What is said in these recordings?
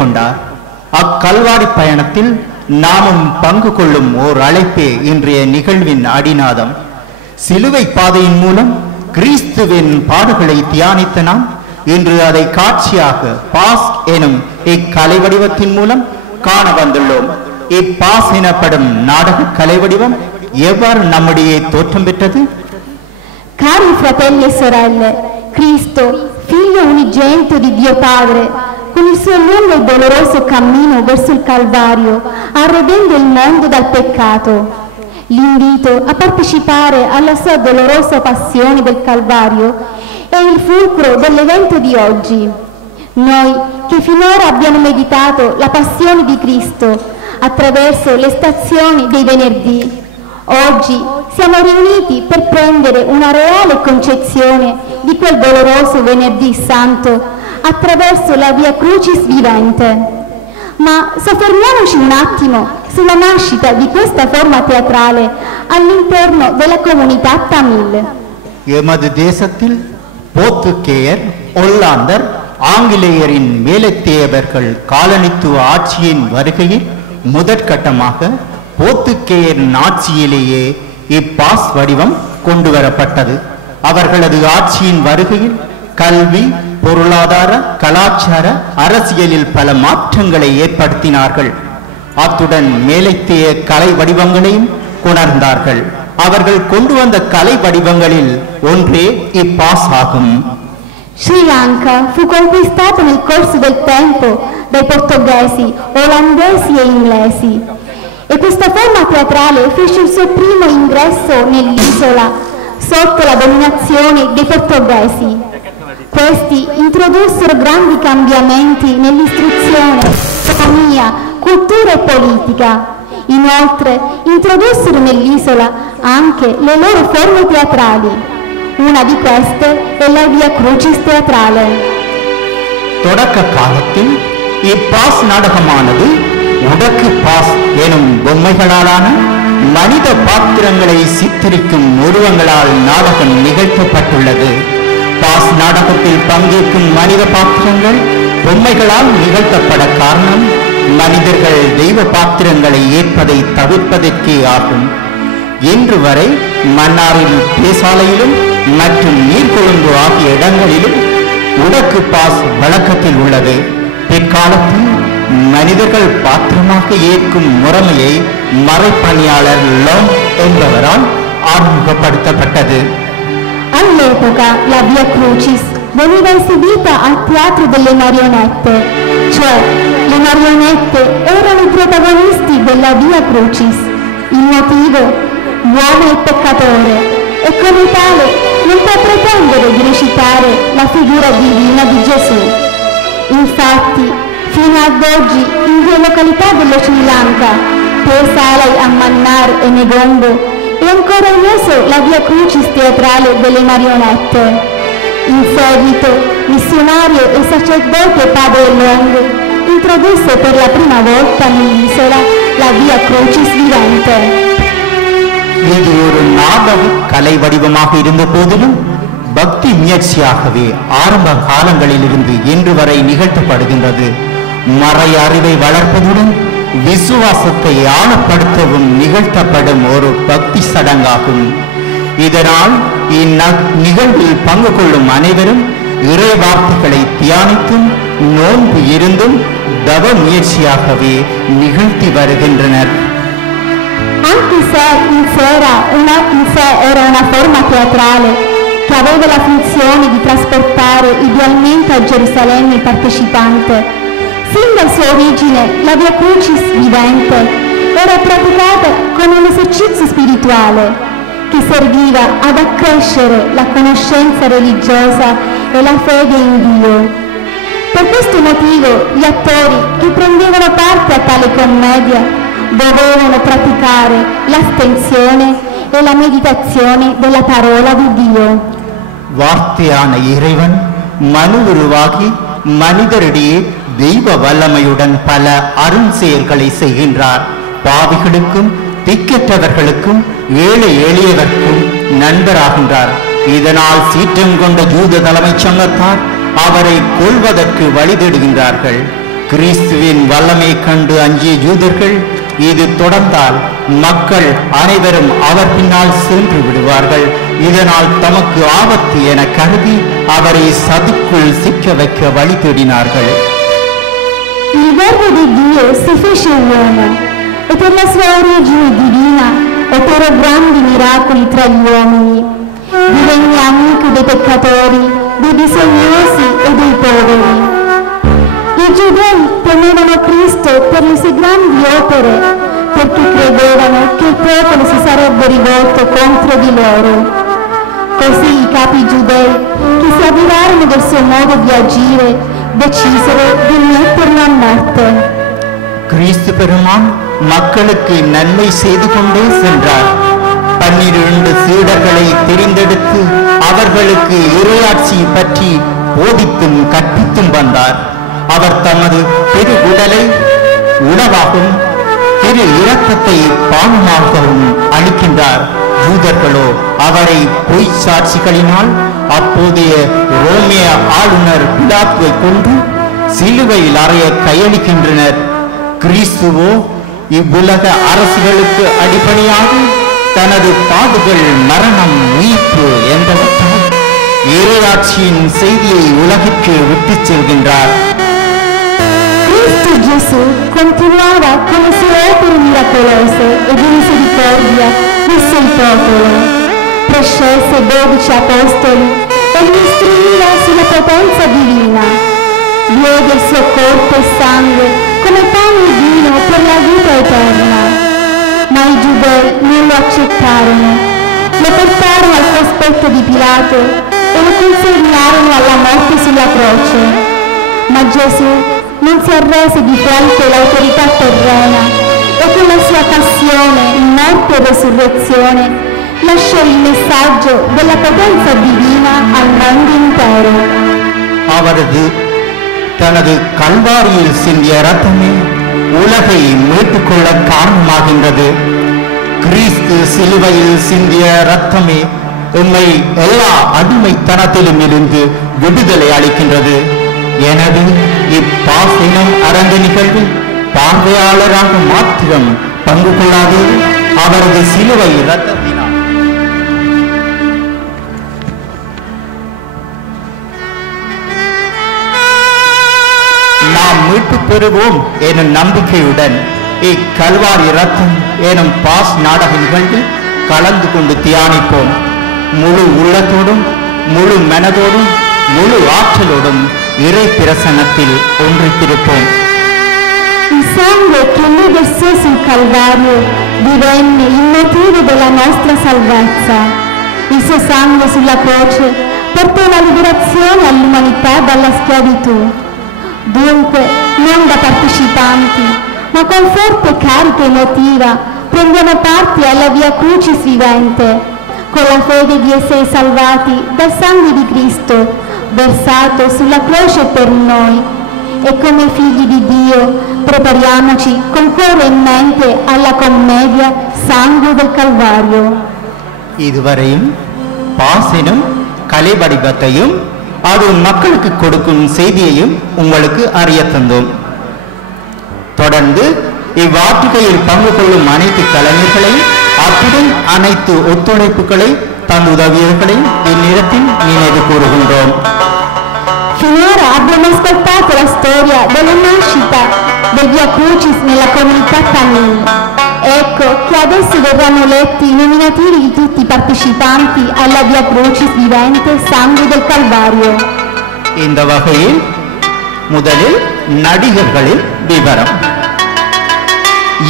மேற்கொண்டார். அக்கல்வாரி பயணத்தில் நாமும் பங்கு கொள்ளும் ஓர் அழைப்பே இன்றைய நிகழ்வின் அடிநாதம். சிலுவை பாதையின் மூலம் கிறிஸ்துவின் பாடுகளை தியானித்த நாம் இன்று அதை காட்சியாக பாஸ் எனும் இக்கலை வடிவத்தின் மூலம் காண வந்துள்ளோம். இப்பாஸ் எனப்படும் நாடக கலை வடிவம் எவ்வாறு நம்முடைய தோற்றம் பெற்றது? Cari fratelli e sorelle, Cristo, figlio unigenito di Dio Padre, con il suo lungo e doloroso cammino verso il Calvario, arredendo il mondo dal peccato. L'invito a partecipare alla sua dolorosa passione del Calvario è il fulcro dell'evento di oggi. Noi che finora abbiamo meditato la passione di Cristo attraverso le stazioni dei venerdì, oggi siamo riuniti per prendere una reale concezione di quel doloroso venerdì santo attraverso la Via Crucis vivente. Ma soffermiamoci un attimo sulla nascita di questa forma teatrale all'interno della comunità Tamil. எமது தேசத்தில் போர்த்துகேயர், ஒல்லாந்தர், ஆங்கிலேயரின் மேலத்தேவர்கள் காலனித்துவ ஆட்சியின் வருகையில் முதற்கட்டமாக போர்த்துகேயர் ஆட்சியிலேயே இப்பாஸ் வடிவம் கொண்டு வரப்பட்டது. அவர்களது ஆட்சியின் வருகையில் கல்வி, பொருளாதார, கலாச்சார, அரசியலில் பல மாற்றங்களை ஏற்படுத்தினார்கள். அத்துடன் மேலைத்தேய கலை வடிவங்களையும் கொணர்ந்தார்கள். அவர்கள் கொண்டு வந்த கலை வடிவங்களில் ஒன்றே இப்பாஸ் ஆகும். Sri Lanka fu conquistato nel corso del tempo dai portoghesi, olandesi e inglesi e questa forma teatrale fece il suo primo ingresso nell'isola sotto la dominazione dei portoghesi. Questi introdussero grandi cambiamenti nell'istruzione, economia, cultura e politica. Inoltre introdussero nell'isola anche le loro forme teatrali. Una di queste è la Via Crucis teatrale. தொடக்க காலத்தில் இப்பாஸ் நாடகமானது உடக்கு pass எனும் பொம்மைகளாலான மனித பாத்திரங்களை சித்தரிக்கும் உருவங்களால் நாடகம் நிகழ்த்தப்பட்டுள்ளது. Pass நாடகத்தில் பங்கேற்கும் மனித பாத்திரங்கள் பொம்மைகளால் நிகழ்த்தப்பட காரணம் மனிதர்கள் தெய்வ பாத்திரங்களை ஏற்பதை தவிர்ப்பதற்கே ஆகும். இன்று வரை மன்னாரில் பேசாலையிலும் மற்றும் நீர்கொழும்பு ஆகிய இடங்களிலும் உடக்கு பாஸ் வழக்கத்தில் உள்ளது. பிற்காலத்தில் மனிதர்கள் பாத்திரமாக ஏற்கும் முறைமையை மறைப்பணியாளர் லோம் என்பவரால் அறிமுகப்படுத்தப்பட்டது. All'epoca la Via Crucis veniva esibita al teatro delle marionette, cioè le marionette erano i protagonisti della Via Crucis. Il motivo? L'uomo è peccatore e come tale non può pretendere di recitare la figura divina di Gesù. Infatti, fino ad oggi in due località dello Sri Lanka, Pesalai a Mannar e Negombo, è ancora in uso la Via Crucis teatrale delle marionette. In seguito, missionario e sacerdote Padre Long introdusse per la prima volta nell'isola la Via Crucis vivente. இது ஒரு நாடக கலை வடிவமாக இருந்த போதிலும் பக்தி முயற்சியாகவே ஆரம்ப காலங்களில் இருந்து இன்று வரை நிகழ்த்தப்படுகின்றது. மறை அறிவை வளர்ப்பதுடன் விசுவாசத்தை ஆழப்படுத்தவும் நிகழ்த்தப்படும் ஒரு பக்தி சடங்காகும். இதனால் இந்நிகழ்வில் பங்கு கொள்ளும் aneverum இறை வார்த்தைகளை தியானித்தும் நோன்பு இருந்தும் தவ முயற்சியாகவே நிகழ்த்தி வருகின்றனர். Anche se in sé era una forma teatrale che aveva la funzione di trasportare idealmente a Gerusalemme il partecipante, sin da sua origine la Via Crucis vivente era praticata come un esercizio spirituale che serviva ad accrescere la conoscenza religiosa e la fede in Dio. Per questo motivo gli attori che prendevano parte a tale commedia dovevano praticare l'astensione e la meditazione della parola di Dio. வார்த்தையான இறைவன் மனு உருவாகி மனிதரிடையே தெய்வ வல்லமையுடன் பல அருள் செயல்களை செய்கின்றார். பாவிகளுக்கும் திக்கற்றவர்களுக்கும் ஏழை எளியவர்க்கும் நண்பராகின்றார். இதனால் சீற்றம் கொண்ட யூத தலைமைச் சங்கத்தார் அவரை கொல்வதற்கு வழிதேடுகின்றார்கள். கிறிஸ்துவின் வல்லமை கண்டு அஞ்சிய யூதர்கள் இது தொடர்ந்தால் மக்கள் அனைவரும் அவர் பின்னால் சென்று விடுவார்கள், இதனால் தமக்கு ஆபத்து என கருதி அவரை சதுக்குள் சிக்க வைக்க வழி தேடினார்கள். Il verbo di Dio si fece uomo e per la sua origine divina operò grandi miracoli tra gli uomini. Divenne amico dei peccatori, dei bisognosi e dei poveri. I giudei temevano Cristo per le sue grandi opere, perché credevano che il popolo si sarebbe rivolto contro di loro. Così i capi giudei, che si avvirarono del suo modo di agire, decisero di metterlo a morte. கிறிஸ்து பெருமான் மக்களுக்கு நன்மை செய்து கொண்டே சென்றார். 12 சீடர்களை தெரிந்தெடுத்து அவர்களுக்கு இறையாட்சி பற்றி போதித்தும் கற்பித்தும் வந்தார். அவர் தமது திரு உடலை உணவாகவும் திரு இரத்தத்தை பானமாகவும் அளிக்கின்றார். யூதர்களோ அவரை பொய் சாட்சிகளினால் அப்போதைய ரோமிய ஆளுநர் பிலாத்துவை கொண்டு சிலுவையில் அறைய கையளிக்கின்றனர். கிறிஸ்துவோ இவ்வுலக அரசுகளுக்கு அடிப்படையாக தனது பாடுகள், மரணம், மீட்பு என்பவற்றால் இறையாட்சியின் செய்தியை உலகிற்கு விட்டுச் செல்கின்றார். Cristo Gesù continuava con le sue opere miracolose e di misericordia verso il popolo. Prescelse 12 apostoli e li istruiva sulla potenza divina. Diede il suo corpo e sangue come pane e vino per la vita eterna. Ma i giudei non lo accettarono. Lo portarono al cospetto di Pilato e lo consegnarono alla morte sulla croce. Ma Gesù non si arrese di fronte all'autorità terrena e con la sua passione, morte e resurrezione lasciò il messaggio della potenza divina al mondo intero. அவரது தனது கல்வாரியில் சிந்திய இரத்தமே உலகை மீட்டுக்கொள்ள காரணமாகின்றது. கிறிஸ்து சிலுவையில் சிந்திய இரத்தமே உம்மை எல்லா அடிமைத்தனத்திலும் இருந்து விடுதலை அளிக்கின்றது. எனவே இப்பாசினம் அரங்க நிகழ்வில் பார்வையாளராக மாத்திரம் பங்கு கொள்ளாது அவரது சிலுவை இரத்தத்தினால் நாம் மீட்பு பெறுவோம் எனும் நம்பிக்கையுடன் இக்கல்வாரி இரத்தம் எனும் பாஸ் நாடக நிகழ்வில் கலந்து கொண்டு தியானிப்போம். முழு உள்ளத்தோடும் முழு மனதோடும் முழு ஆற்றலோடும் இறை பிரசன்னத்தில் ஒன்றித்திருப்போம். Il sangue che lui versò sul Calvario divenne il motivo della nostra salvezza. Il suo sangue sulla croce portò la liberazione all'umanità dalla schiavitù. Dunque, non da partecipanti, ma con forte carica emotiva, prendiamo parte alla Via Crucis vivente, con la fede di essere salvati dal sangue di Cristo, versato sulla croce per noi. E come figli di Dio, prepariamoci con cuore in mente alla commedia Sangue del Calvario. இதுவரையும் பாசினும் கலை வடிவத்தையும் அது மக்களுக்கு கொடுக்கும் செய்தியையும் உங்களுக்கு அறிய தந்தோம். தொடர்ந்து இவ்வாற்றுகையில் பங்கு கொள்ளும் அனைத்து கலைஞர்களையும் அத்துடன் அனைத்து ஒத்துழைப்புகளை தந்துதவியர்களையும் இந்நேரத்தில் நினைவு கூறுகின்றோம். Finora abbiamo ascoltato la storia della nascita del Via Crucis nella comunità Canini. Ecco che adesso verranno letti i nominativi di tutti i partecipanti alla Via Crucis vivente Sangue del Calvario. இந்த வகையில் முதலில் நடிகர்களின் விவரம்.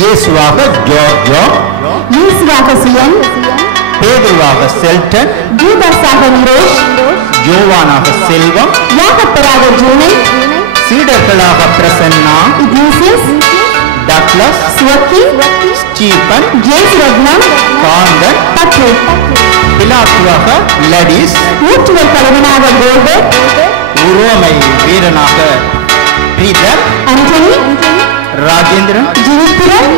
இயேசுவாக ஜோர்ஜோ, இயேசுவாக Hsien, பேதுருவாக செல்டன், ஜூதாஸாக Nirosh, ஜோவானாக செல்வம், யாகப்பராக ஜூனை, சீடர்களாக Prasanna, Ignatius, Douglas, ஸ்வக்கி, Stephen, James Ratnam, Kanthan, Patrick, பிலாத்துவாக லடிஸ், ஊற்றுவர் தலைவனாக கோல்பர்ட், உரோமை வீரனாக Peter, Anthony, Rajendran, Jinithiran,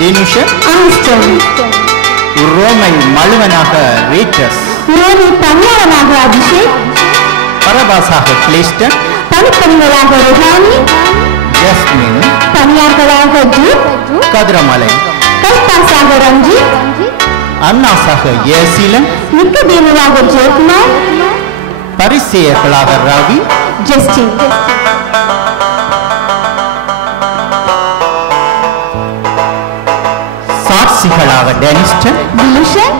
Dinushan, Anston, உரோமை மலுவனாக ரீட்டஸ், ரோமி தன்னாளனாக அபிஷேக், பரபாசாக கிளிஸ்டன், பணிப்பணிகளாக ரோஹானி, ஜஸ்மின், பணியார்களாக ஜூட், கதிரமலை, கைப்பாசாக ரஞ்சித், அன்னாசாக ஏசிலன், நிக்கதேமுவாக ஜெயக்குமார், பரிசேயர்களாக ரவி, ஜஸ்டின், சாட்சிகளாக டெனிஸ்டன், திலுஷன்,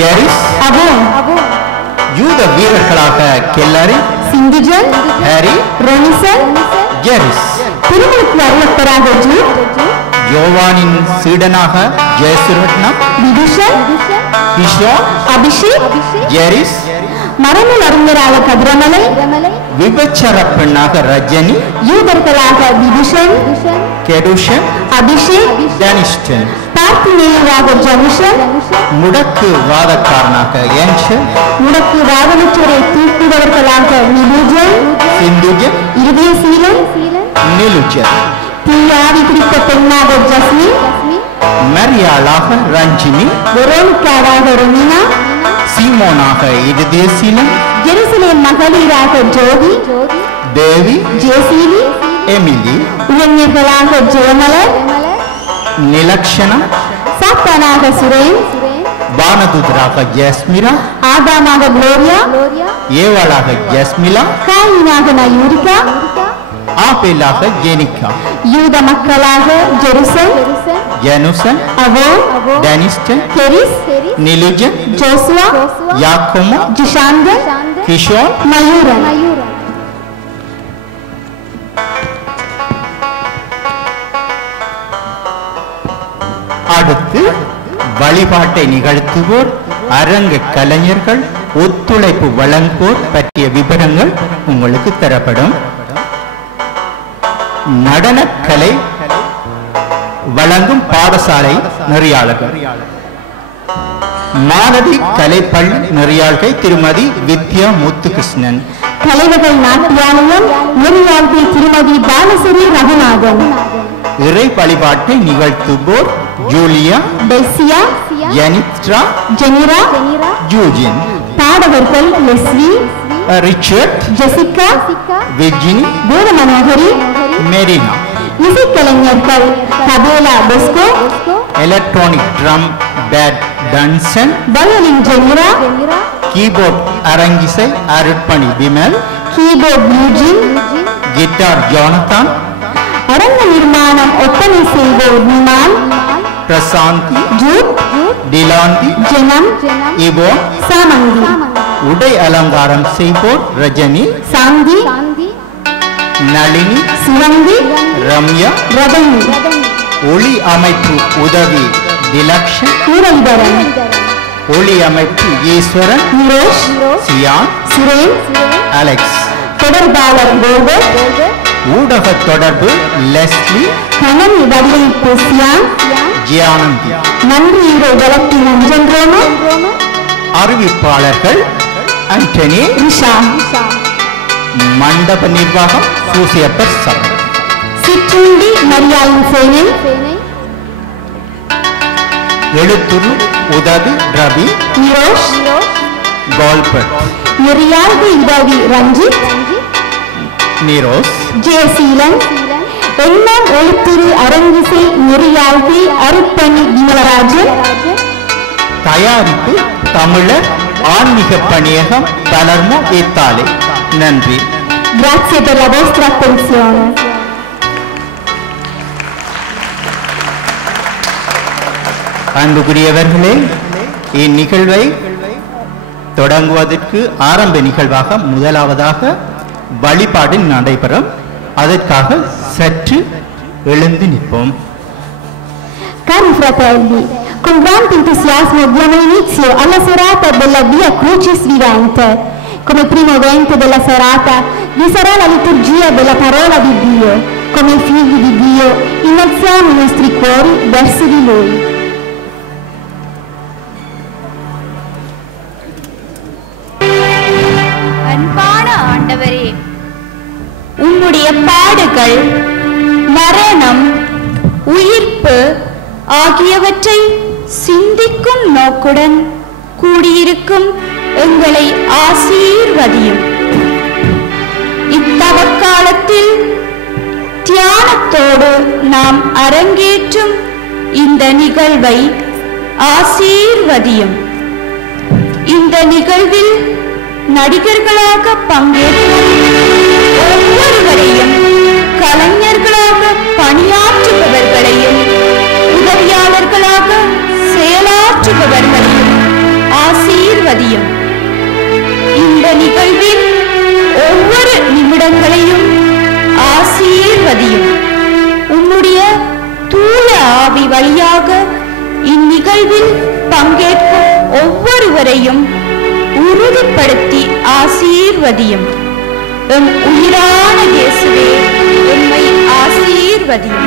ஜெரிஸ், அபோன், யூத வீரர்களாக கெல்லரி, சிந்துஜன், ஹாரி, ரொனிசன், ஜெரிஸ், திருமணக்கு அறிவிப்பராக ஜூட், யோவானின் சீடனாக ஜெயசுரட்னம், விதுஷன், கிஷோர், அபிஷேக், ஜெரிஸ், மரணில் அறிஞராக கதிரமலை, விபச்சார பெண்ணாக ரஜினி, யூதர்களாக விதுஷன், கெடுஷன், அபிஷேக், டெனிஸ்டன், பார்த்தினேயுவாக ஜனுஷன், முடக்கு வாதக்காரனாக ஏஞ்சல், முடக்கு வாதமுற்றரை தூக்குபவர்களாக நிலுஜன், சிந்துஜன், இருதயசீலன், நிலுஜன், தீயாவி பிடித்த பெண்ணாக ஜஸ்மின், மரியாளாக ரஞ்சினி, வெரோனிக்காவாக ரொமினா, சீமோனாக இருதயசீலன், ஜெருசலேம் மகளிராக ஜோதி, தேவி, ஜேசீலி, எமிலி, இளைஞர்களாக ஜெயமலர், நிலக்ஷணா, சாத்தானாக சுரேன், வானதுதராக ஜஸ்மிரா, ஆதாமாக குளோரியா, ஏவாளாக ஜஸ்மிலா, காயினாக நயூரிகா, ஆபேலாக ஜெனிகா, யூத மக்களாக ஜெருசன், ஜனுசன், அவோன், டெனிஸ்டன், கெரிஸ், நிலுஜன், ஜோசுவா, யாக்கோமோ, ஜுஷாந்தன், கிஷோர், மயூரன். அடுத்து வழிபாட்டை நிகழ்த்துவோர், அரங்க கலைஞர்கள், ஒத்துழைப்பு வழங்குவோர் பற்றிய விவரங்கள் உங்களுக்கு தரப்படும். நடனக்கலை வழங்கும் பாடசாலை நெறியாளர்கள், மாணவி கலைப்பள்ளி நெறியாள்கை திருமதி வித்யா முத்துகிருஷ்ணன், கலைவகை நாட்டியாலயம் நெறியாள்கை திருமதி பாலசிறி ரகுநாதன், இறை வழிபாட்டை நிகழ்த்துவோர் ஜூலியா, பெசியா, ஜெனித்ரா, ஜெனிரா, ஜூஜின், பாடகர்கள் லெஸ்லி, ரிச்சர்ட், ஜெசிகா, விஜினி, வேத மனோகரி, மெரினா, இசைக்கலைஞர்கள் கபேலா பெஸ்கோ, எலக்ட்ரானிக் ட்ரம் பேட் டன்சன், வயலின் ஜெனிரா, கீபோர்ட் அரங்கிசை அருட்பணி Vimal, keyboard Eugene, guitar Jonathan, அரங்க நிர்மாணம் ஒப்பனை செய்வோர் நிமான், பிரசாந்தி, ஜூட், டிலாந்தி, ஜனம், இவோ, சாமந்தி, உடை அலங்காரம் செய்வோர் ரஜினி, சாந்தி, நளினி, சிவந்தி, ரம்யா, ரதனி, ஒளி அமைப்பு உதவி திலக்ஷன், முரளிதரன், ஒளி அமைப்பு ஈஸ்வரன், நிரோஷ், சியான், சுரேன், அலெக்ஸ், தொடர்பாளர் கோபர், ஊடக தொடர்பு லெஸ்லி, கணனி வடிவமைப்பு சியான், ஜியானந்தி, நன்றி ஈரோ வழக்கு நஞ்சன் ரோமோ, அறிவிப்பாளர்கள் ஆண்டனி, ரிஷா, மண்டப நிர்வாகம் சூசியப்பர் சபை, சிற்றுண்டி மரியாயின் சேனை, எழுத்துரு உதவி ரவி, நிரோஷ், கோல்பட், நெறியாள்கை உதவி ரஞ்சித், நிரோஸ், ஜெயசீலன், எண்ணம் எழுத்துரு அரங்கிசை நெறியாள்கை அருட்பணி விமலராஜன், தயாரிப்பு தமிழர் ஆன்மீக பணியகம் பலர்மோ ஏத்தாலே. நன்றி. Grazie per la vostra attenzione. அன்புக்குரியவர்களே, இந்நிகழ்வை தொடங்குவதற்கு ஆரம்ப நிகழ்வாக முதலாவதாக வழிபாடு நடைபெறும். அதற்காக சற்று எழுந்து நிற்போம். Cari fratelli, con grande entusiasmo diamo inizio alla serata della Via Crucis Vivente. Come primo evento della serata vi sarà la liturgia della parola di Dio. Come figli di Dio innalziamo i nostri cuori verso di Lui. அன்பான ஆண்டவரே, உம்முடைய பாடுகள், மரணம், உயிர்ப்பு ஆகியவற்றை சிந்திக்கும் நோக்குடன் கூடியிருக்கும் எங்களை ஆசீர்வதியும். இத்தவக்காலத்தில் நாம் அரங்கேற்றும் இந்த நிகழ்வை ஆசீர்வதியும். இந்த நிகழ்வில் நடிகர்களாக பங்கேற்கும் ஒவ்வொருவரையும், கலைஞர்களாக பணியாற்றுபவர்களையும், உதவியாளர்களாக செயலாற்றுபவர்களையும் ஆசீர்வதியும். இந்த நிகழ்வின் ஒவ்வொரு நிமிடங்களையும் ஆசீர்வதியும். உம்முடைய தூய ஆவி வழியாக இந்நிகழ்வில் பங்கேற்கும் ஒவ்வொருவரையும் உறுதிப்படுத்தி ஆசீர்வதியும். எம் உயிரான இயேசுவே, உம்மை ஆசீர்வதியும்.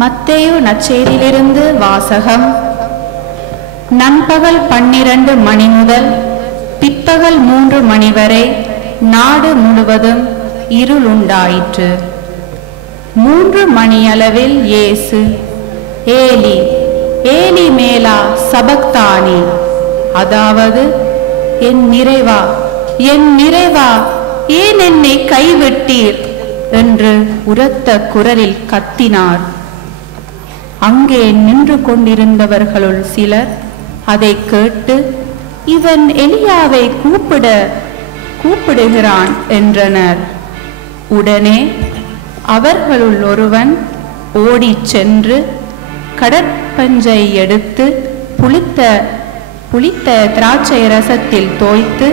மத்தேயு நற்செய்தியிலிருந்து வாசகம். நண்பகல் 12 மணி முதல் பிற்பகல் 3 மணி வரை நாடு முழுவதும் இருளுண்டாயிற்று. 3 மணியளவில் இயேசு, ஏலி ஏலி மேலா சபக்தானி, அதாவது என் நிறைவா என் நிறைவா ஏன் என்னை கைவிட்டீர் என்று உரத்த குரலில் கத்தினார். அங்கே நின்று கொண்டிருந்தவர்களுள் சிலர் அதை கேட்டு, இவன் எலியாவை கூப்பிடுகிறான் என்றனர். உடனே அவர்களுள் ஒருவன் ஓடிச் சென்று கடற்பஞ்சை எடுத்து புளித்த திராட்சை ரசத்தில் தோய்த்து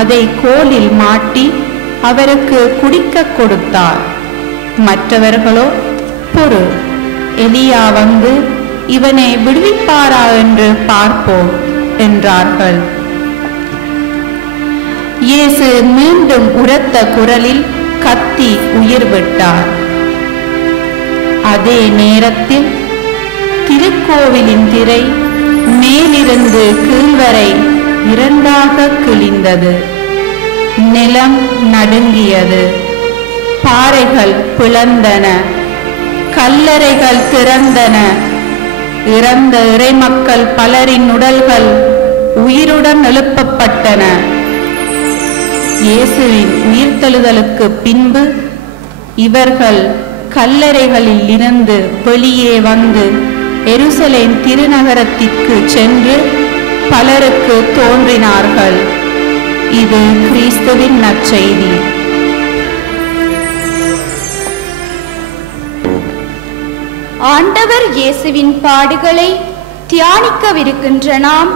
அதை கோலில் மாட்டி அவருக்கு குடிக்க கொடுத்தார். மற்றவர்களோ, பொறு, எலியா வந்து இவனை விடுவிப்பாரா என்று பார்ப்போம் என்றார்கள். இயேசு மீண்டும் உரத்த குரலில் கத்தி உயிர் விட்டார். அதே நேரத்தில் திருக்கோவிலின் திரை மேலிருந்து கீழ்வரை 2ஆக கிழிந்தது. நிலம் நடுங்கியது, பாறைகள் பிளந்தன, கல்லறைகள் திறந்தன. இறந்த இறைமக்கள் பலரின் உடல்கள் உயிருடன் எழுப்பப்பட்டன. இயேசுவின் உயிர்த்தெழுதலுக்கு பின்பு இவர்கள் கல்லறைகளில் இருந்து வெளியே வந்து எருசலேம் திருநகரத்திற்கு சென்று பலருக்கு தோன்றினார்கள். இது கிறிஸ்துவின் நற்செய்தி. ஆண்டவர் இயேசுவின் பாடுகளை தியானிக்கவிருக்கின்ற நாம்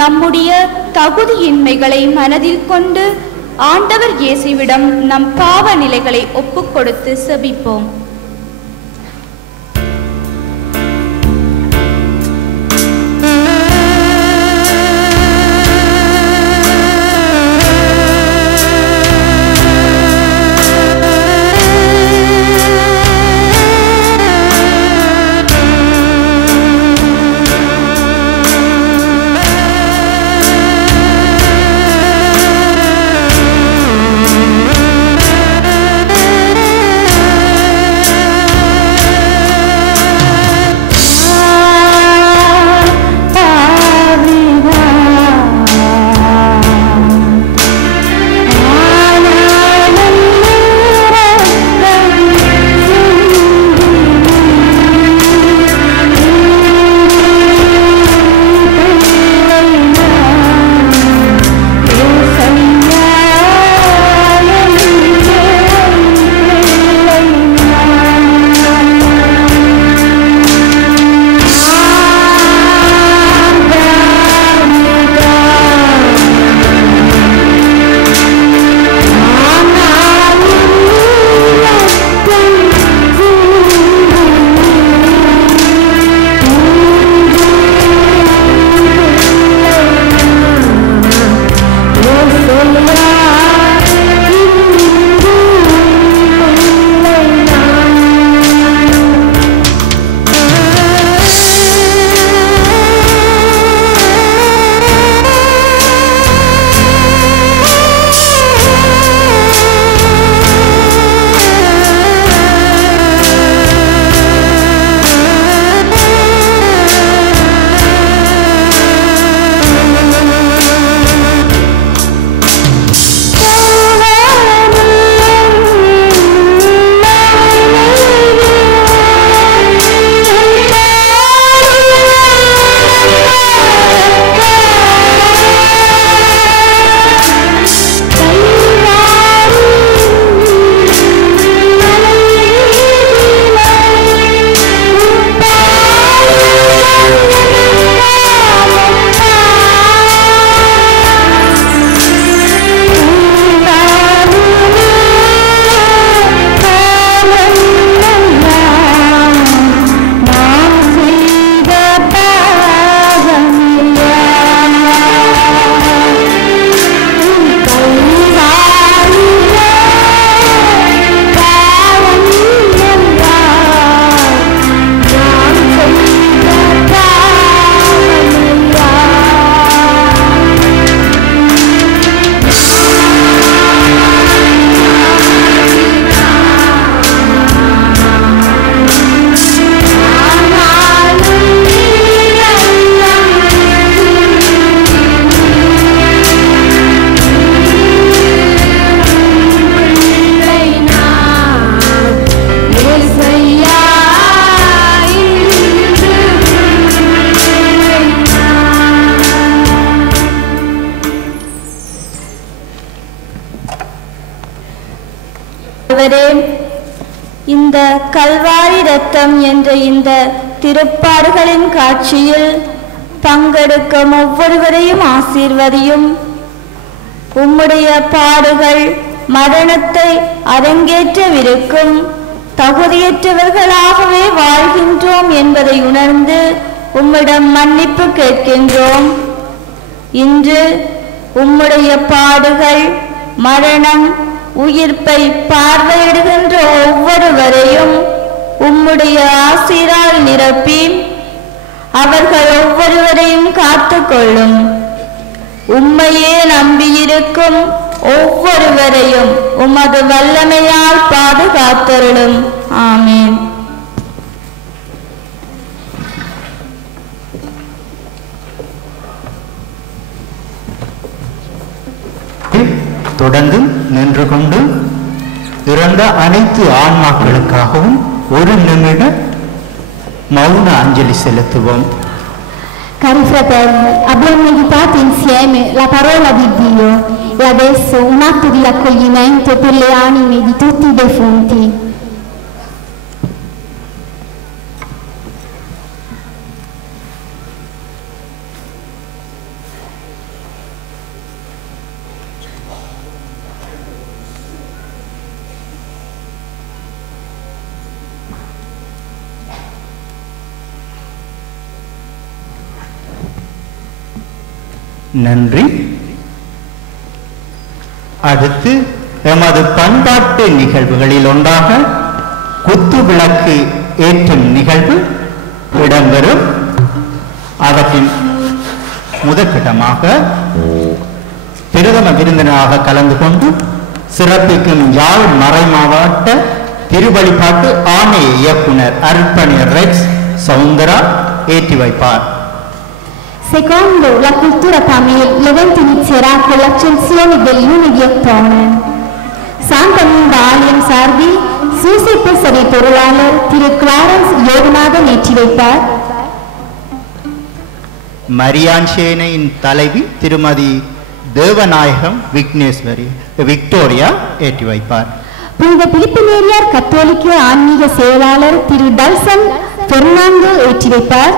நம்முடைய தகுதியின்மைகளை மனதில் கொண்டு ஆண்டவர் இயேசுவிடம் நம் பாவ நிலைகளை ஒப்புக்கொடுத்து செபிப்போம். இந்த கல்வாரி ரத்தம் என்ற இந்த திருப்பாடுகளின் காட்சியில் பங்கெடுக்கும் ஒவ்வொருவரையும் ஆசீர்வதியும். உம்முடைய பாடுகள் மரணத்தை அரங்கேற்றவிருக்கும் தகுதியற்றவர்களாகவே வாழ்கின்றோம் என்பதை உணர்ந்து உம்மிடம் மன்னிப்பு கேட்கின்றோம். இன்று உம்முடைய பாடுகள் மரணம் உயிர்ப்பை பார்வையிடுகின்ற ஒவ்வொருவரையும் உம்முடைய ஆசீரால் நிரப்பி அவர்கள் ஒவ்வொருவரையும் காத்துக்கொள்ளும். உம்மையே நம்பியிருக்கும் ஒவ்வொருவரையும் உமது வல்லமையால் பாதுகாத்தருளும். ஆமீன். தொடர்ந்து நின்று கொண்டு இறந்த அனைத்து ஆன்மாக்களுக்காகவும் ஒரு நிமிட மௌன அஞ்சலி செலுத்துவோம். Cari fratelli, abbiamo meditato insieme la parola di Dio e adesso un atto di raccoglimento per le anime di tutti i defunti. நன்றி. அடுத்து எமது பண்பாட்டு நிகழ்வுகளில் ஒன்றாக குத்து விளக்கு ஏற்றும் நிகழ்வு இடம்பெறும். அவற்றின் முதற்கட்டமாக பிரதம விருந்தினராக கலந்து கொண்டு சிறப்பிக்கும் யாழ் மறைமாவட்ட திருவழிபாட்டு ஆணைய இயக்குனர் அர்ப்பணி ரெக்ஸ் சவுந்தரா ஏற்றி வைப்பார். Secondo la cultura tamil, l'evento inizierà con l'accensione del lume di ottone. Santa Nimba Alien Sardi, Susi Pesari Torulaler, Tiru Clarence Yogunadan ஏற்றி வைப்பார். மரியான்சேனையின் தலைவி திருமதி தேவநாயகம் விக்னேஸ்வரி விக்டோரியா ஏற்றி வைப்பார். புனித பிலிப்பினேரியார் கத்தோலிக்க ஆன்மீக செயலாளர் திரு டல்சன் பெர்னாண்டோ ஏற்றி வைப்பார்.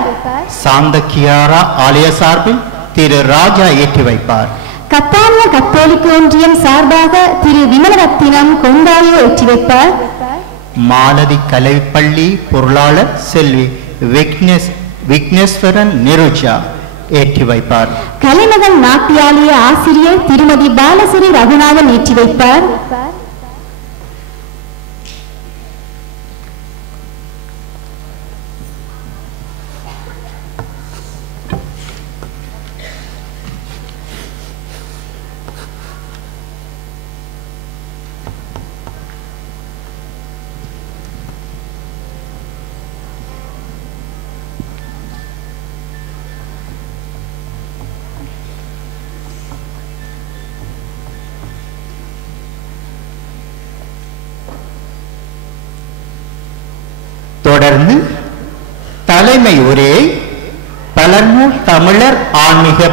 சாந்த கியாரா ஆலய சார்பில் திரு ராஜா ஏற்றி வைப்பார். கத்தானிய கத்தோலிக்க ஒன்றியம் சார்பாக திரு விமலரத்தினம் கொண்டாயோ ஏற்றி வைப்பார். மாலதி கலைப்பள்ளி பொருளாளர் செல்வி விக்னேஸ்வரன் நிருஜா ஏற்றி வைப்பார். கலைமகன் நாட்டியாலய ஆசிரியர் திருமதி பாலசிறி ரகுநாதன் ஏற்றி வைப்பார். தொடர்ந்து தலைமை உரையை பலர்நூல் தமிழர் ஆன்மீக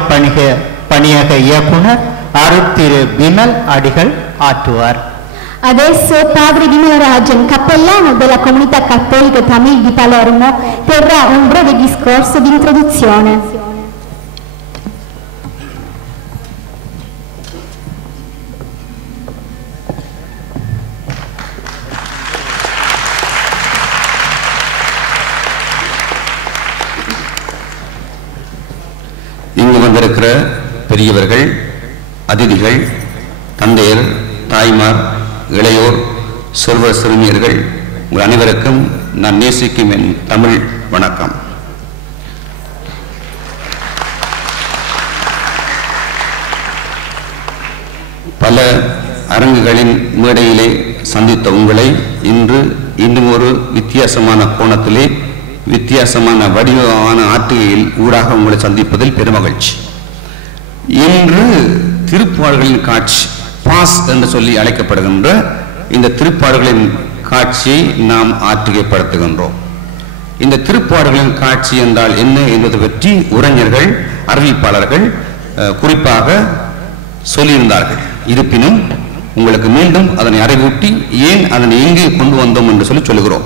பணியக இயக்குனர் அருட்திரு விமல் அடிகள் ஆற்றுவார். Adesso padre Vimarajan, cappellano della comunità cattolica Tamil di Palermo, terrà un breve discorso di introduzione. இங்கு வந்திருக்கிற பெரியவர்கள், அதிதிகள், தந்தையர், தாய்மார், இளையோர், சிறுவர் சிறுமியர்கள் உங்கள் அனைவருக்கும் நான் நேசிக்கும் என் தமிழ் வணக்கம். பல அரங்குகளின் மேடையிலே சந்தித்த உங்களை இன்று இன்னும் ஒரு வித்தியாசமான கோணத்திலே வித்தியாசமான வடிவமான ஆற்றுகையில் ஊடாக உங்களை சந்திப்பதில் பெருமகிழ்ச்சி. இன்று திருப்பாடல்களின் காட்சி பாஸ் என்று சொல்லி அழைக்கப்படுகின்ற இந்த திருப்பாடல்களின் காட்சியை நாம் ஆற்றுகைப்படுத்துகின்றோம். இந்த திருப்பாடல்களின் காட்சி என்றால் என்ன என்பது பற்றி உரைஞர்கள், அறிவிப்பாளர்கள் குறிப்பாக சொல்லியிருந்தார்கள். இருப்பினும் உங்களுக்கு மீண்டும் அதனை அறிவூட்டி ஏன் அதனை எங்கே கொண்டு வந்தோம் என்று சொல்லுகிறோம்.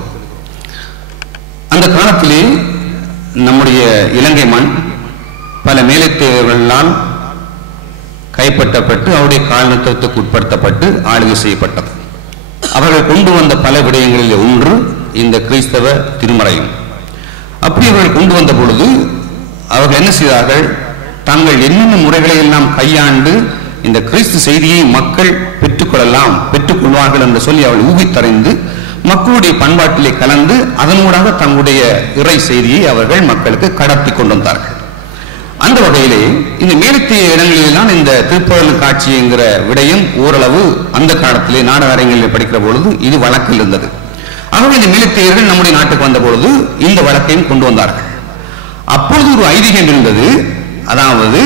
அந்த காலத்திலே நம்முடைய இலங்கை மண் பல மேலைத்தேவர்களால் கைப்பற்றப்பட்டு அவருடைய காலனித்துவத்துக்கு உட்படுத்தப்பட்டு ஆளுகை செய்யப்பட்டது. அவர்கள் கொண்டு வந்த பல விடயங்களில் ஒன்று இந்த கிறிஸ்தவ திருமறையும். அப்படி அவர்கள் கொண்டு வந்த பொழுது அவர்கள் என்ன செய்தார்கள்? தாங்கள் என்னென்ன முறைகளை எல்லாம் கையாண்டு இந்த கிறிஸ்து செய்தியை மக்கள் பெற்றுக்கொள்வார்கள் என்று சொல்லி அவர்கள் ஊகித்தறிந்து மக்களுடைய பண்பாட்டிலே கலந்து அதனூடாக தங்களுடைய இறை செய்தியை அவர்கள் மக்களுக்கு கடத்தி கொண்டு வந்தார்கள். அந்த வகையிலே இந்த மேலத்திய இடங்களில்தான் இந்த திருப்பவல் காட்சி என்கிற விடயம் ஓரளவு அந்த காலத்திலே நாடக அரங்கில் படிக்கிற பொழுது இது வழக்கில் இருந்தது. ஆகவே இந்த மேலத்தியர்கள் நம்முடைய நாட்டுக்கு வந்த பொழுது இந்த வழக்கையும் கொண்டு வந்தார்கள். அப்பொழுது ஒரு ஐதீகம் இருந்தது. அதாவது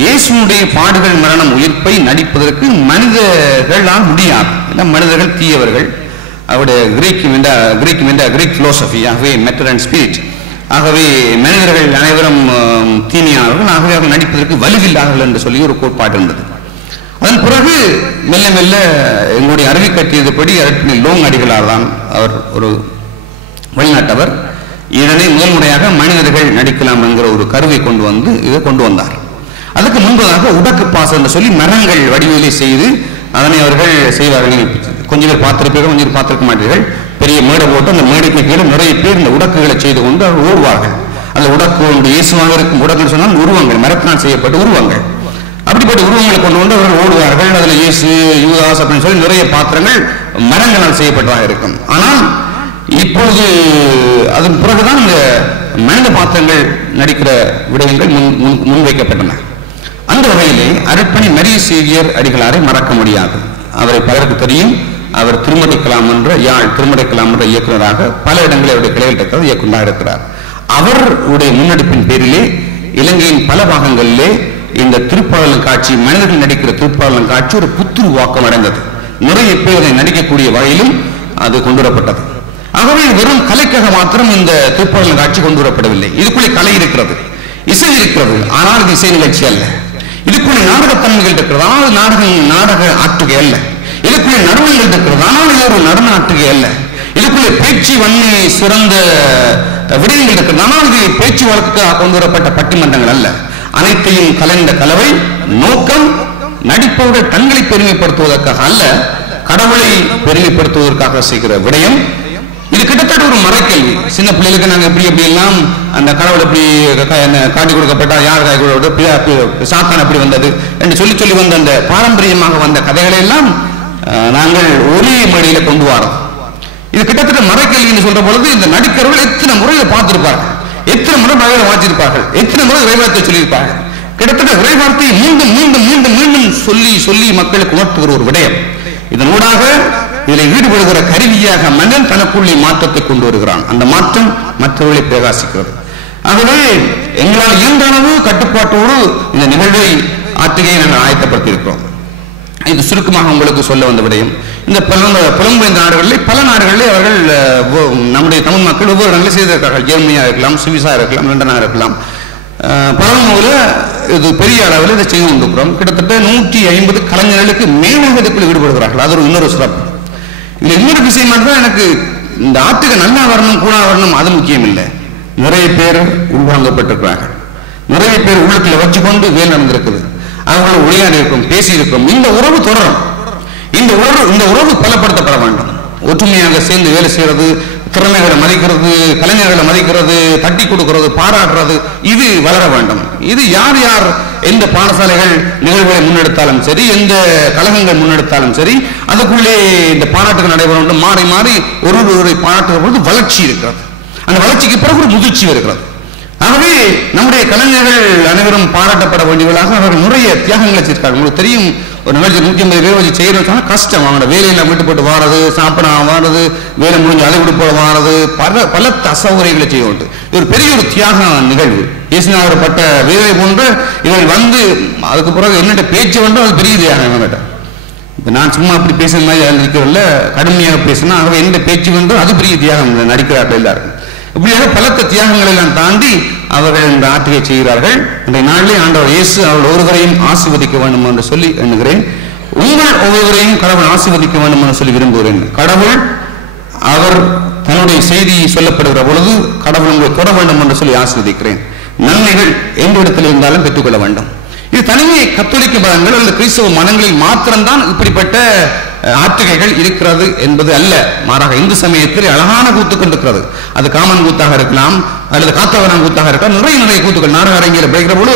இயேசுடைய பாடுகள் மரணம் உயிர்ப்பை நடிப்பதற்கு மனிதர்களால் முடியாது. மனிதர்கள் தீயவர்கள். அவருடைய கிரீக் பிலோசபி ஆகவே மெட்டர் அண்ட் ஸ்பிரிட். ஆகவே மனிதர்கள் அனைவரும் தீமையானவர்கள். ஆகவே அவர்கள் நடிப்பதற்கு வலுவில்லார்கள் என்று சொல்லி ஒரு கோட்பாடு இருந்தது. அதன் பிறகு மெல்ல மெல்ல எங்களுடைய அறிவை கட்டியதுபடி லோங் அடிகளால் தான், அவர் ஒரு வெளிநாட்டவர், இதனை முதல் முறையாக மனிதர்கள் நடிக்கலாம் என்கிற ஒரு கருவை கொண்டு வந்து இதை கொண்டு வந்தார். அதுக்கு முன்பதாக உடக்கு பாசம் என்று சொல்லி மரங்கள் வடிவிலே செய்து அதனை அவர்கள் செய்வார்கள். கொஞ்சம் பேர் பார்த்திருப்பீர்கள், கொஞ்சம் பேர் பார்த்திருக்க மாட்டீர்கள். பெரிய மேடை போட்டு அந்த மேடைக்கு கீழே நிறைய பேர் இந்த உடக்குகளை செய்து கொண்டு அவர்கள் ஓடுவார்கள். அந்த உடக்கு ஒன்று இயேசுவாக இருக்கும் உடக்குன்னு சொன்னால் உருவங்கள், மரத்தினால் செய்யப்பட்ட உருவங்கள். அப்படிப்பட்ட உருவங்களை கொண்டு வந்து அவர்கள் ஓடுவார்கள். அதில் இயேசு, யூதாஸ் அப்படின்னு சொல்லி நிறைய பாத்திரங்கள் மரங்களால் செய்யப்பட்டதாக இருக்கும். ஆனால் இப்பொழுது அதன் பிறகுதான் இந்த மனித பாத்திரங்கள் நடிக்கிற விடயங்கள் முன்வைக்கப்பட்டன. அந்த வகையிலே அருட்பணி மரிய சேவியர் அடிகளாரை மறக்க முடியாது. அவரை பலருக்கு தெரியும். அவர் திருமடைக்கலாம் என்ற இயக்குநராக பல இடங்களில் அவருடைய கிளைகள் இயக்குநராக இருக்கிறார். அவருடைய முன்னெடுப்பின் பேரிலே இலங்கையின் பல பாகங்களிலே இந்த திருப்பாடல் காட்சி, மனிதர்கள் நடிக்கிற திருப்பாடல் காட்சி ஒரு புத்துருவாக்கம் அடைந்தது. நிறைய பேரை நடிக்கக்கூடிய வகையிலும் அது கொண்டு வரப்பட்டது. ஆகவே வெறும் கலைக்காக மாத்திரம் இந்த திருப்பாடல் காட்சி கொண்டு வரப்படவில்லை. இதுக்குள்ளே கலை இருக்கிறது, இசை இருக்கிறது. ஆனால் இது இசை நிகழ்ச்சி அல்ல. இதுக்குள்ளே நாடகத்தன்மைகள் இருக்கிறது. ஆனால் நாடக ஆற்றுகை அல்ல. இதுக்குள்ளே நடுவங்கள் இருக்கிறது. ஆனால் இது ஒரு நடன ஆற்றுகை அல்ல. இதுக்குள்ளே பேச்சு வன்மை சிறந்த விடயங்கள் இருக்கிறது. ஆனால் இது பேச்சு வழக்குக்காக கொண்டு வரப்பட்ட பட்டிமன்றங்கள் அல்ல. அனைத்தையும் கலந்த கலவை. நோக்கம் நடிப்பவர்கள் தங்களை பெருமைப்படுத்துவதற்காக அல்ல, கடவுளை பெருமைப்படுத்துவதற்காக செய்கிற விடயம். இது கிட்டத்தட்ட ஒரு மறைக்கல்வி. சின்ன பிள்ளைகளுக்கு நாங்கள் எப்படி எல்லாம் அந்த கடவுள் எப்படி காட்டி கொடுக்கப்பட்டா, யார் காய் கொடுக்கப்பட்ட, சாத்தான் எப்படி வந்தது என்று சொல்லி வந்த அந்த பாரம்பரியமாக வந்த கதைகளை எல்லாம் நாங்கள் ஒரே மேடையில கொண்டு வரோம். இது கிட்டத்தட்ட மறைக்கல்வின்னு சொல்ற பொழுது இந்த நடிக்கிறவர்கள் எத்தனை முறையில பார்த்திருப்பார்கள், எத்தனை முறை பகையில வாசிச்சிருப்பார்கள், எத்தனை முறை விரைவார்த்தை சொல்லியிருப்பார்கள். கிட்டத்தட்ட விரைவார்த்தையை மீண்டும் மீண்டும் மீண்டும் மீண்டும் சொல்லி மக்களுக்கு உணர்த்துகிற ஒரு விடயம். இதனூடாக இதில் ஈடுபடுகிற கருவியாக மனிதன் தனக்குள்ளே மாற்றத்தை கொண்டு வருகிறான். அந்த மாற்றம் மற்றவர்களை பிரகாசிக்கிறது. ஆகவே எங்களால் இயன்ற அளவு கட்டுப்பாட்டோடு இந்த நிகழ்வை ஆற்றுகையை நாங்கள் ஆயத்தப்படுத்தியிருக்கிறோம். இது சுருக்கமாக உங்களுக்கு சொல்ல வந்த விடயம். இந்த புலம்பெயர்ந்த நாடுகளிலே பல நாடுகளிலே அவர்கள் நம்முடைய தமிழ் மக்கள் ஒவ்வொரு இடங்களில் செய்திருக்கிறார்கள். ஜெர்மனியாக இருக்கலாம், சுவிஸாக இருக்கலாம், லண்டனாக இருக்கலாம். பலமுறை இது பெரிய அளவில் இதை செய்து கொண்டிருக்கிறோம். கிட்டத்தட்ட 150 கலைஞர்களுக்கு மேலாக இதுக்குள் ஈடுபடுகிறார்கள். அது ஒரு இன்னொரு சிறப்பு. இதுல இன்னொரு விஷயம் தான், எனக்கு இந்த ஆட்டுக்கு நல்லா வரணும் கூட வரணும் அது முக்கியம் இல்லை. நிறைய பேர் உள்வாங்கப்பட்டிருக்கிறார்கள். நிறைய பேர் உள்ளத்துல வச்சுக்கொண்டு வேலை நடந்திருக்குது. அவங்கள உரையாடி இருக்கும், பேசி இருக்கும். இந்த உறவு தொடரும். இந்த உறவு பலப்படுத்தப்பட வேண்டும். ஒற்றுமையாக சேர்ந்து வேலை செய்யறது, திறமைகளை மதிக்கிறது, கலைஞர்களை மதிக்கிறது, தட்டி கொடுக்கிறது, பாராட்டுறது, இது வளர வேண்டும். இது யார் யார் எந்த பாடசாலைகள் நிகழ்வுகளை முன்னெடுத்தாலும் சரி, எந்த கழகங்கள் முன்னெடுத்தாலும் சரி, அதுக்குள்ளே இந்த பாராட்டுகள் நடைபெற வேண்டும். மாறி மாறி ஒருவரை பாராட்டுகிற பொழுது வளர்ச்சி இருக்கிறது. அந்த வளர்ச்சிக்கு பிறகு ஒரு முதிர்ச்சி இருக்கிறது. ஆகவே நம்முடைய கலைஞர்கள் அனைவரும் பாராட்டப்பட வேண்டியவர்களாக அவர்கள் நிறைய தியாகங்களை செய்திருக்காங்க. உங்களுக்கு தெரியும், ஒரு நிகழ்ச்சி 150 பேர் வச்சு செய்யறதுக்கான கஷ்டம். அவங்களோட வேலையில விட்டு போட்டு வாரது, சாப்பிட வாரது, வேலை முடிஞ்சு அளவிட்டு போட வாரது, பல அசௌகரியங்களை செய்ய வேண்டும். இது ஒரு பெரிய ஒரு தியாக நிகழ்வு. இயேசுநாதர் பட்ட வேலை போன்று இவர்கள் வந்து அதுக்கு பிறகு என்னட்ட பேச்சு வந்து அது பெரிய தியாகம். என்கிட்ட இப்போ நான் சும்மா அப்படி பேசுற மாதிரி இருக்கிறதில்ல, கடுமையாக பேசினா ஆகவே எந்த பேச்சு வந்து அது பெரிய தியாகம். நடிக்கிறார்கள் எல்லாருக்கும். இப்படியாக பலத்த தியாகங்களை எல்லாம் தாண்டி அவர்கள் இந்த ஆற்றுகை செய்கிறார்கள். இந்த நாளிலே ஆண்டவர் இயேசு அவர்கள் ஒருவரையும் ஆசீர்வதிக்க வேண்டும் என்று சொல்லி எண்ணுகிறேன். உங்கள் ஒவ்வொருவரையும் கடவுள் ஆசீர்வதிக்க வேண்டும் என்று சொல்லி விரும்புகிறேன். கடவுள் அவர் தன்னுடைய செய்தி சொல்லப்படுகிற பொழுது கடவுள் உங்களை தொட வேண்டும் என்று சொல்லி ஆசீர்வதிக்கிறேன். நன்மைகள் எந்த இடத்தில் இருந்தாலும் பெற்றுக்கொள்ள வேண்டும். இது தனியே கத்தோலிக்க மதங்கள் அல்லது கிறிஸ்தவ மதங்களில் மாத்திரம்தான் இப்படிப்பட்ட ஆற்றுகைகள் இருக்கிறது என்பது அல்ல. மாறாக இந்து சமயத்தில் அழகான கூத்துக்கள் இருக்கிறது. அது காமன் கூத்தாக இருக்கலாம் அல்லது காத்தவரான் கூத்தாக இருக்கலாம். நிறைய கூத்துக்கள் நாடக அரங்கில் படிக்கிற பொழுது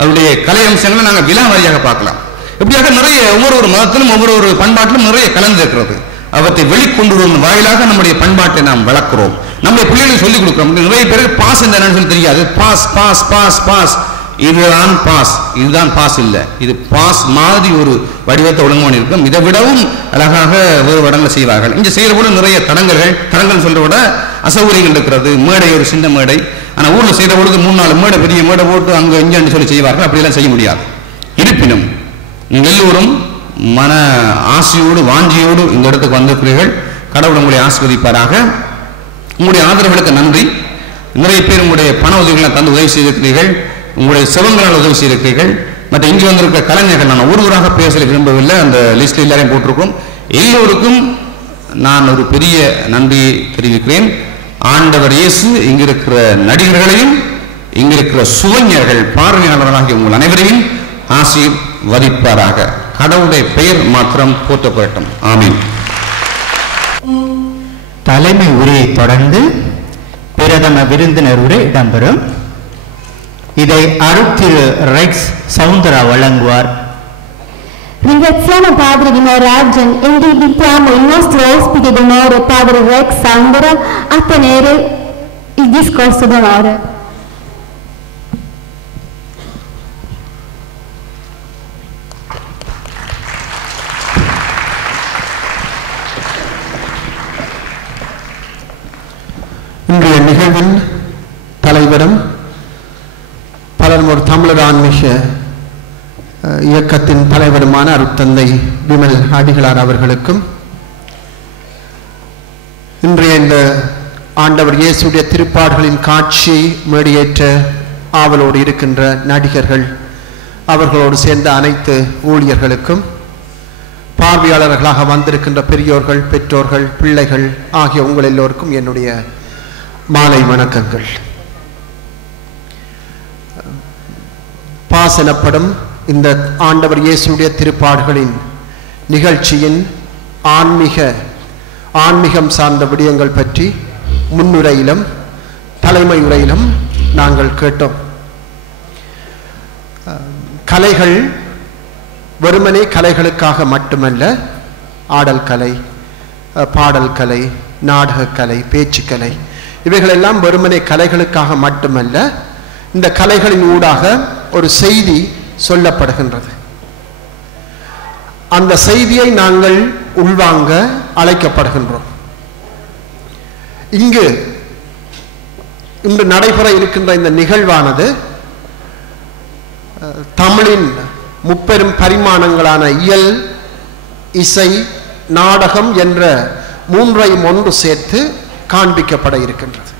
அவருடைய கலை அம்சங்களை நாங்கள் விழா வாரியாக பார்க்கலாம். இப்படியாக நிறைய ஒவ்வொரு மதத்திலும் ஒவ்வொரு பண்பாட்டிலும் நிறைய கலந்து இருக்கிறது. அவற்றை வெளிக்கொண்டு வருவதன் வாயிலாக நம்முடைய பண்பாட்டை நாம் வளர்க்கிறோம். நம்முடைய பிள்ளைகளுக்கு சொல்லிக் கொடுக்கிறோம். நிறைய பேருக்கு பாஸ் என்னன்னு சொல்லி தெரியாது. பாஸ் பாஸ் பாஸ் பாஸ் இதுதான் பாஸ், இதுதான் பாஸ் இல்லை, இது பாஸ் மாதிரி ஒரு வடிவத்தை ஒழுங்கு இருக்கும். இதை விடவும் அழகாக வேறு வடங்களை செய்வார்கள். இங்கே செய்கிற போது நிறைய தடங்கள் சொல்ற விட அசௌகரியங்கள் இருக்கிறது. மேடை ஒரு சின்ன மேடை, ஆனால் ஊரில் செய்கிற பொழுது 3-4 மேடை பெரிய மேடை போட்டு அங்கே இங்கன்னு சொல்லி செய்வார்கள். அப்படியெல்லாம் செய்ய முடியாது. இருப்பினும் நீங்கள் எல்லோரும் மன ஆசையோடு வாஞ்சியோடு இந்த இடத்துக்கு வந்திருக்கிறீர்கள். கடவுள் உங்களை ஆசீர்வதிப்பாராக. உங்களுடைய ஆதரவுகளுக்கு நன்றி. நிறைய பேர் உங்களுடைய பண உதவிகளை தந்து உதவி செய்திருக்கிறீர்கள். உங்களுடைய செவங்களால் உதவி செய்திருக்கிறீர்கள். மற்ற இங்கே வந்திருக்கிற கலைஞர்கள், நான் ஒருவராக பேச விரும்பவில்லை, அந்த லிஸ்ட்ல எல்லாரையும் போட்டிருக்கோம். எல்லோருக்கும் நான் ஒரு பெரிய நன்றியை தெரிவிக்கிறேன். ஆண்டவர் இயேசு இங்கிருக்கிற நடிகர்களையும் இங்கிருக்கிற சுவைஞர்கள் பார்வையாளர்களாகிய உங்கள் அனைவரையும் ஆசீர்வதிப்பாராக. கடவுளுடைய பெயர் மாத்திரம் போற்றப்படட்டும். ஆமீன். தலைமை உரையை தொடர்ந்து பிரதம விருந்தினர் உரை இடம்பெறும். இதை அருட்திரு ரெக்ஸ் சவுந்தரா வழங்குவார். Ringraziamo Padre di Moraggio e invitiamo il nostro ospite d'onore, Padre Rex Sandra, a tenere il discorso d'onore. இன்றைய நிகழ்வின் தலைவரும் பலர்மோர் தமிழர் ஆன்மீக இயக்கத்தின் தலைவருமான அருட்தந்தை விமல் அடிகளார் அவர்களுக்கும், இன்றைய இந்த ஆண்டவர் இயேசுடைய திருப்பாடுகளின் காட்சியை மேடியேற்ற ஆவலோடு இருக்கின்ற நடிகர்கள், அவர்களோடு சேர்ந்த அனைத்து ஊழியர்களுக்கும், பார்வையாளர்களாக வந்திருக்கின்ற பெரியோர்கள், பெற்றோர்கள், பிள்ளைகள் ஆகிய உங்கள் எல்லோருக்கும் என்னுடைய மாலை வணக்கங்கள். பாஸ் எனப்படும் இந்த ஆண்டவர் இயேசுடைய திருப்பாடுகளின் நிகழ்ச்சியின் ஆன்மீகம் சார்ந்த விடயங்கள் பற்றி முன்னுரையிலும் தலைமை உரையிலும் நாங்கள் கேட்டோம். கலைகள் வெறுமனே கலைகளுக்காக மட்டுமல்ல, ஆடல் கலை, பாடல் கலை, நாடகக்கலை, பேச்சுக்கலை, இவைகளெல்லாம் வெறுமனே கலைகளுக்காக மட்டுமல்ல, இந்த கலைகளின் ஊடாக ஒரு செய்தி சொல்லப்படுகின்றது. அந்த செய்தியை நாங்கள் உள்வாங்க அழைக்கப்படுகின்றோம். இன்று நடைபெற இருக்கின்ற இந்த நிகழ்வானது தமிழின் முப்பெரும் பரிமாணங்களான இயல், இசை, நாடகம் என்ற மூன்றையும் ஒன்று சேர்த்து காண்பிக்கப்பட இருக்கின்றது.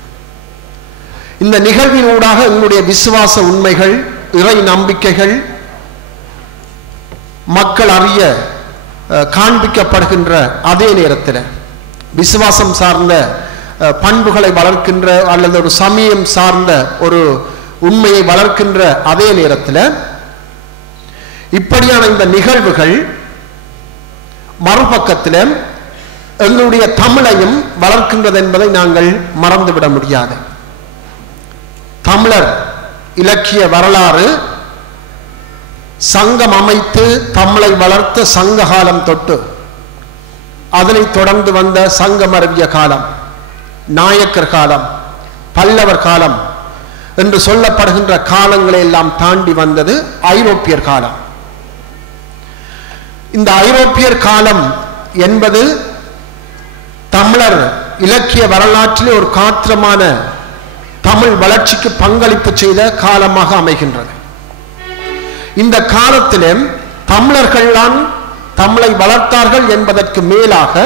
இந்த நிகழ்வின் ஊடாக எங்களுடைய விசுவாச உண்மைகள், இறை நம்பிக்கைகள் மக்கள் அறிய காண்பிக்கப்படுகின்ற அதே நேரத்தில், விசுவாசம் சார்ந்த பண்புகளை வளர்க்கின்ற அல்லது ஒரு சமயம் சார்ந்த ஒரு உண்மையை வளர்க்கின்ற அதே நேரத்தில், இப்படியான இந்த நிகழ்வுகள் மறுபக்கத்தில் எங்களுடைய தமிழையும் வளர்க்கின்றது என்பதை நாங்கள் மறந்துவிட முடியாது. தமிழர் இலக்கிய வரலாறு சங்கம் அமைத்து தமிழை வளர்த்த சங்க காலம் தொட்டு அதனை தொடர்ந்து வந்த சங்கம் அறிவிய காலம், நாயக்கர் காலம், பல்லவர் காலம் என்று சொல்லப்படுகின்ற காலங்களை எல்லாம் தாண்டி வந்தது ஐரோப்பியர் காலம். இந்த ஐரோப்பியர் காலம் என்பது தமிழர் இலக்கிய வரலாற்றிலே ஒரு காத்திரமான தமிழ் வளர்ச்சிக்கு பங்களிப்பு செய்த காலமாக அமைகின்றது. இந்த காலத்திலே தமிழர்கள்தான் தமிழை வளர்த்தார்கள் என்பதற்கு மேலாக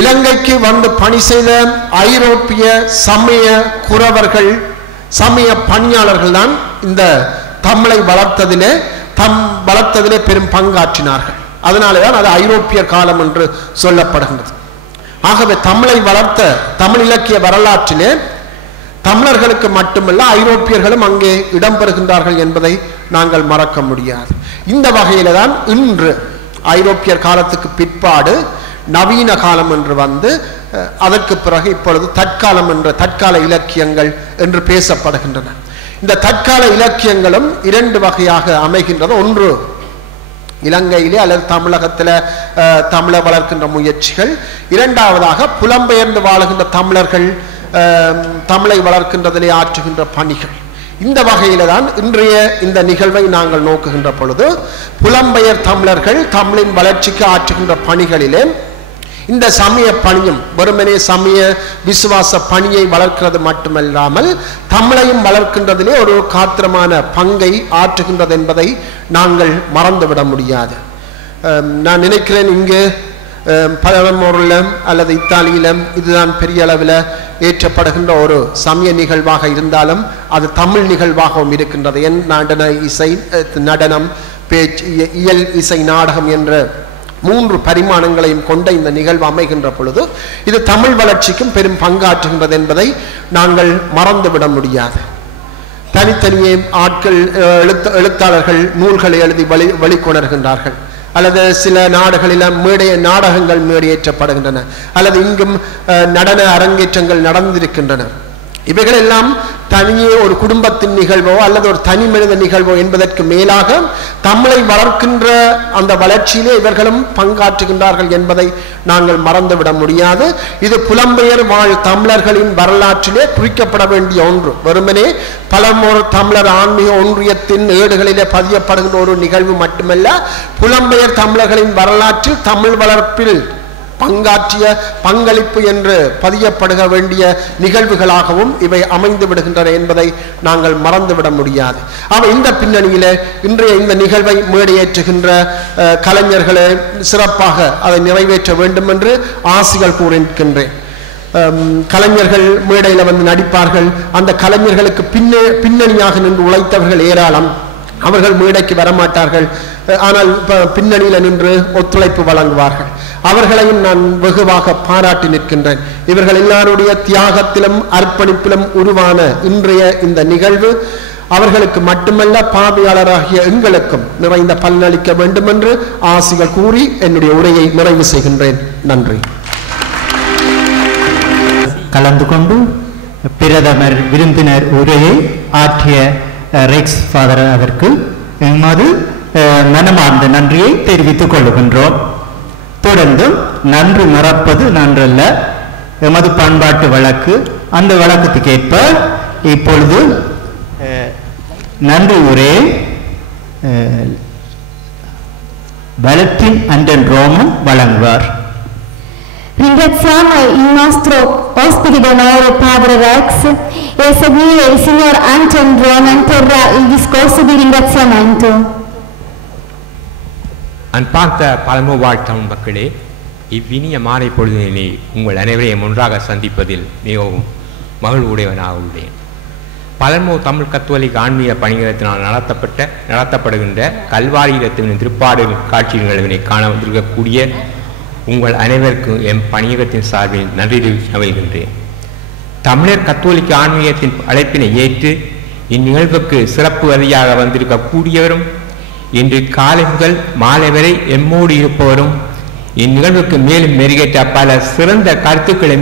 இலங்கைக்கு வந்து பணி செய்த ஐரோப்பிய சமய குரவர்கள், சமய பணியாளர்கள் தான் இந்த தமிழை வளர்த்ததிலே பெரும் பங்காற்றினார்கள். அதனாலேதான் அது ஐரோப்பிய காலம் என்று சொல்லப்படுகின்றது. ஆகவே தமிழை வளர்த்த தமிழ் இலக்கிய வரலாற்றிலே தமிழர்களுக்கு மட்டுமல்ல ஐரோப்பியர்களும் அங்கே இடம்பெறுகின்றார்கள் என்பதை நாங்கள் மறக்க முடியாது. இந்த வகையில தான் இன்று ஐரோப்பியர் காலத்துக்கு பிற்பாடு நவீன காலம் என்று வந்து அதற்கு பிறகு இப்பொழுது தற்காலம் என்ற தற்கால இலக்கியங்கள் என்று பேசப்படுகின்றன. இந்த தற்கால இலக்கியங்களும் இரண்டு வகையாக அமைகின்றது. ஒன்று இலங்கையிலே அல்லது தமிழகத்தில் தமிழை வளர்க்கின்ற முயற்சிகள், இரண்டாவதாக புலம்பெயர்ந்து வாழுகின்ற தமிழர்கள் தமிழை வளர்க்கின்றதிலே ஆற்றுகின்ற பணிகள். இந்த வகையில தான் இன்றைய இந்த நிகழ்வை நாங்கள் நோக்குகின்ற பொழுது புலம்பெயர் தமிழர்கள் தமிழின் வளர்ச்சிக்கு ஆற்றுகின்ற பணிகளிலே இந்த சமய பணியும் வெறுமனே சமய விசுவாச பணியை வளர்க்கிறது மட்டுமல்லாமல் தமிழையும் வளர்க்கின்றதிலே ஒரு காத்திரமான பங்கை ஆற்றுகின்றது என்பதை நாங்கள் மறந்துவிட முடியாது. நான் நினைக்கிறேன் இங்கு பலமூரிலும் அல்லது இத்தாலியிலும் இதுதான் பெரிய அளவில் ஏற்றப்படுகின்ற ஒரு சமய நிகழ்வாக இருந்தாலும் அது தமிழ் நிகழ்வாகவும் இருக்கின்றது. என் இசை, நடனம், பேச்சு, இயல் இசை, நாடகம் என்ற 3 பரிமாணங்களையும் கொண்ட இந்த நிகழ்வு அமைகின்ற பொழுது இது தமிழ் வளர்ச்சிக்கும் பெரும் பங்காற்றுகின்றது என்பதை நாங்கள் மறந்துவிட முடியாது. தனித்தனியே ஆட்கள் எழுத்தாளர்கள் நூல்களை எழுதி வெளிக்கொணர்கின்றார்கள், அல்லது சில நாடுகளில் நாடகங்கள் மேடையேற்றப்படுகின்றன, அல்லது இங்கும் நடன அரங்கேற்றங்கள் நடந்திருக்கின்றன. இவைகள் எல்லாம் தனியே ஒரு குடும்பத்தின் நிகழ்வோ அல்லது ஒரு தனி மனித நிகழ்வோ என்பதற்கு மேலாக தமிழை வளர்க்கின்ற அந்த வளர்ச்சியிலே இவர்களும் பங்காற்றுகின்றார்கள் என்பதை நாங்கள் மறந்துவிட முடியாது. இது புலம்பெயர் வாழ் தமிழர்களின் வரலாற்றிலே குறிக்கப்பட வேண்டிய ஒன்று. வெறுமனே பலமொரு தமிழர் ஆன்மீக ஒன்றியத்தின் ஏடுகளிலே பதியப்படுகின்ற ஒரு நிகழ்வு மட்டுமல்ல, புலம்பெயர் தமிழர்களின் வரலாற்றில் தமிழ் வளர்ப்பில் பங்காற்றிய பங்களிப்பு என்று பதியப்படுக வேண்டிய நிகழ்வுகளாகவும் இவை அமைந்து விடுகின்றன என்பதை நாங்கள் மறந்துவிட முடியாது. ஆனால் இந்த பின்னணியில இன்றைய இந்த நிகழ்வை மேடையேற்றுகின்ற கலைஞர்களை சிறப்பாக அதை நிறைவேற்ற வேண்டும் என்று ஆசிகள் கூறுகின்றேன். கலைஞர்கள் மேடையில் வந்து நடிப்பார்கள். அந்த கலைஞர்களுக்கு பின்னணியாக நின்று உழைத்தவர்கள் ஏராளம். அவர்கள் மேடைக்கு வரமாட்டார்கள், ஆனால் பின்னணியில் நின்று ஒத்துழைப்பு வழங்குவார்கள். அவர்களையும் நான் வெகுவாக பாராட்டி நிற்கின்றேன். இவர்கள் எல்லாருடைய தியாகத்திலும் அர்ப்பணிப்பிலும் உருவான இன்றைய இந்த நிகழ்வு அவர்களுக்கு மட்டுமல்ல பார்வையாளராகிய எங்களுக்கும் நிறைந்த பலனளிக்க வேண்டும் என்று ஆசிகள் கூறி என்னுடைய உரையை நிறைவு செய்கின்றேன். நன்றி. கலந்து கொண்டு பிரதமர் விருந்தினர் உரையை ஆற்றிய ரெக்ஸ் ஃபாதர் அதற்கு எமது மனமார்ந்த நன்றியை தெரிவித்துக் கொள்கின்றோம். தொடர்ந்து நன்றி மறப்பது நன்றல்ல, எமது பண்பாட்டு வழக்கு. அந்த வழக்கத்துக்கு ஏற்ப இப்பொழுது நன்றி உரையை Valentin Anden Roman வழங்குவார். Ringraziamo il nostro ospite d'onore, Padre Rex, e a seguire il signor Anton Roman terrà il discorso di ringraziamento. அன்பார்ந்த பழமொழி தமிழ் மக்களே, இவ்வினிய மாலை பொழுதிலே உங்கள் அனைவரையும் ஒன்றாக சந்திப்பதில் மிகவும் மகிழ்வுடையவனாக உள்ளேன். பழமொழி தமிழ் கத்தோலிக்க ஆன்மீக பணிகளத்தினால் நடத்தப்படுகின்ற கல்வாரியத்தின் திருப்பாடு காட்சி நிகழ்வினை காண வந்திருக்கக்கூடிய உங்கள் அனைவருக்கும் எம் பணியகத்தின் சார்பில் நன்றி தெரிவிக்கின்றேன். தமிழர் கத்தோலிக்க ஆன்மீகத்தின் அழைப்பினை ஏற்று இந்நிகழ்வுக்கு சிறப்பு அதிகாக வந்திருக்கக்கூடியவரும் இன்று காலை முதல் மாலை வரை எம்மோடு இருப்பவரும் இந்நிகழ்வுக்கு மேலும் மெருகேற்ற பல சிறந்த கருத்துக்களை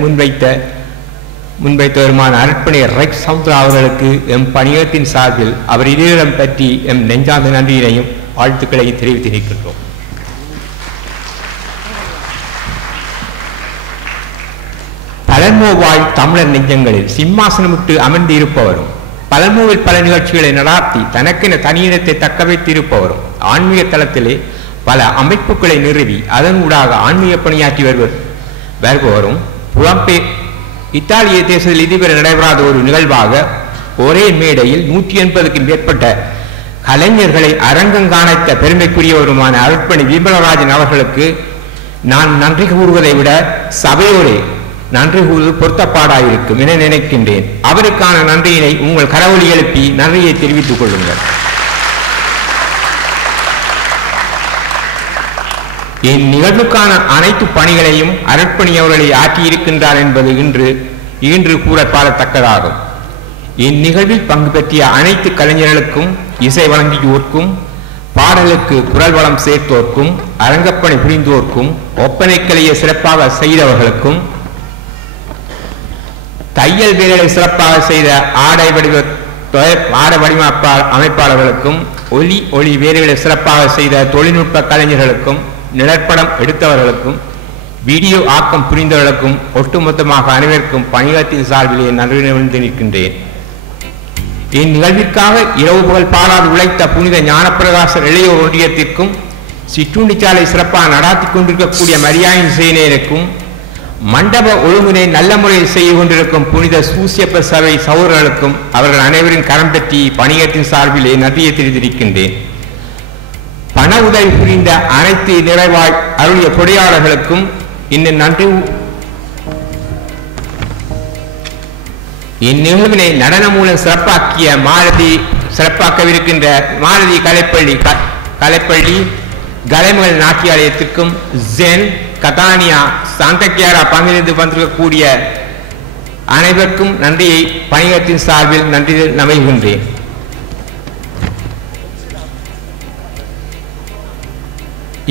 முன்வைத்தவருமான அர்ப்பணியர் ரெக்ஸ் சவுத்ரா அவர்களுக்கு எம் பணியகத்தின் சார்பில் அவர் இதயம் பற்றி எம் நெஞ்சார்ந்த நன்றியினையும் வாழ்த்துக்களை தெரிவித்திருக்கின்றோம். பழமோவாய் தமிழர் நெஞ்சங்களில் சிம்மாசனமிட்டு அமர்ந்து இருப்பவரும் பழமோவில் பல நிகழ்ச்சிகளை நடாத்தி தனக்கென தனியிடத்தை தக்க வைத்திருப்பவரும் ஆன்மீக தளத்திலே பல அமைப்புகளை நிறுவி அதன் ஊடாக ஆன்மீக பணியாற்றி வருபவரும் புலம்பெயர் இத்தாலிய தேசத்தில் இதுவரை நடைபெறாத ஒரு நிகழ்வாக ஒரே மேடையில் 180க்கும் மேற்பட்ட கலைஞர்களை அரங்கங்காணைத்த பெருமைக்குரியவருமான அருட்பணி விமலராஜன் அவர்களுக்கு நான் நன்றி கூறுவதை விட சபையோரே நன்றி கூறுவது பொருத்தப்பாடாயிருக்கும் என நினைக்கின்றேன். அவருக்கான நன்றியினை உங்கள் கரவொலி எழுப்பி நன்றியை தெரிவித்துக் கொள்ளுங்கள். இந்நிகழ்வுக்கான அனைத்து பணிகளையும் அர்ப்பணி அவர்களை ஆற்றியிருக்கின்றார் என்பது இன்று கூறப்பாடத்தக்கதாகும். இந்நிகழ்வில் பங்கு பெற்றிய அனைத்து கலைஞர்களுக்கும், இசை வழங்கியோர்க்கும், பாடலுக்கு குரல் வளம் சேர்த்தோர்க்கும், அரங்கப்பணி புரிந்தோர்க்கும், ஒப்பனைக்கலையை சிறப்பாக செய்தவர்களுக்கும், தையல் வேலைகளை சிறப்பாக செய்த ஆடை வடிவமைப்பு அமைப்பாளர்களுக்கும், ஒளி வேலைகளை சிறப்பாக செய்த தொழில்நுட்ப கலைஞர்களுக்கும், நிழற்படம் எடுத்தவர்களுக்கும், வீடியோ ஆக்கம் புரிந்தவர்களுக்கும், ஒட்டுமொத்தமாக அனைவருக்கும் பணிகளத்தின் சார்பிலே நன்றி நிற்கின்றேன். இந்நிகழ்விற்காக இரவு பகல் பாராது உழைத்த புனித ஞானப்பிரகாசர் இளையோர் ஒன்றியத்திற்கும், சிற்றுண்டிச்சாலை சிறப்பாக நடாத்தி கொண்டிருக்கக்கூடிய மரியாயின் சேனையருக்கும், மண்டப ஒழுங்கினை நல்ல முறையில் செய்து கொண்டிருக்கும் புனித சூசியப்ப சபை சகோதரர்களுக்கும் அவர்கள் அனைவரின் கரம் பற்றி பணியத்தின் சார்பிலே நன்றியை தெரிவித்திருக்கின்றேன். பண உதவி புரிந்த அனைத்து நிறைவாய் அருளிய கொடையாளர்களுக்கும் இன்னும் நன்றி. இந்நிகழ்வினை நடனம் மூலம் சிறப்பாக்கவிருக்கின்ற மாலதி கலைப்பள்ளி கலைமகள் நாட்டியாலயத்திற்கும், ஜென் கதானியா சாந்தக்கியாரா பங்கிலிருந்து வந்திருக்கக்கூடிய அனைவருக்கும் நன்றியை பணியத்தின் சார்பில் நன்றி நமைகின்றேன்.